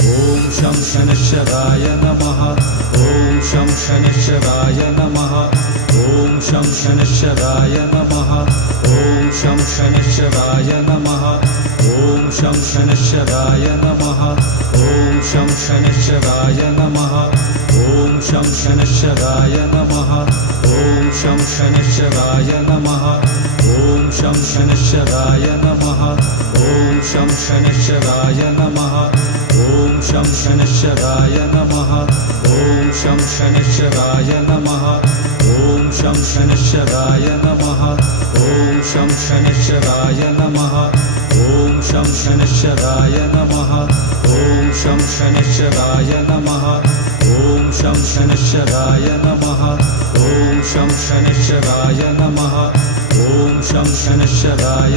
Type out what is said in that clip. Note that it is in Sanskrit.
ॐ शं शनैश्चराय नमः। ॐ शं शनैश्चराय नमः। ॐ शं शनैश्चराय नमः। ॐ शं शनैश्चराय नमः। ॐ शं शनैश्चराय नमः। ॐ शं शनैश्चराय नमः। ॐ शं शनैश्चराय नमः। ॐ शं शनैश्चराय नमः। ॐ शं शनैश्चराय नमः। ॐ शं शनैश्चराय नमः। ॐ शं शनैश्चराय नमः। ॐ शं शनैश्चराय नमः। ॐ शं शनैश्चराय नमः। ॐ शं शनैश्चराय नमः। ॐ शं शनैश्चराय नमः। ॐ शं शनैश्चराय नमः। ॐ शं शनैश्चराय नमः। ॐ शं शनैश्चराय नमः। ॐ शं शनैश्चराय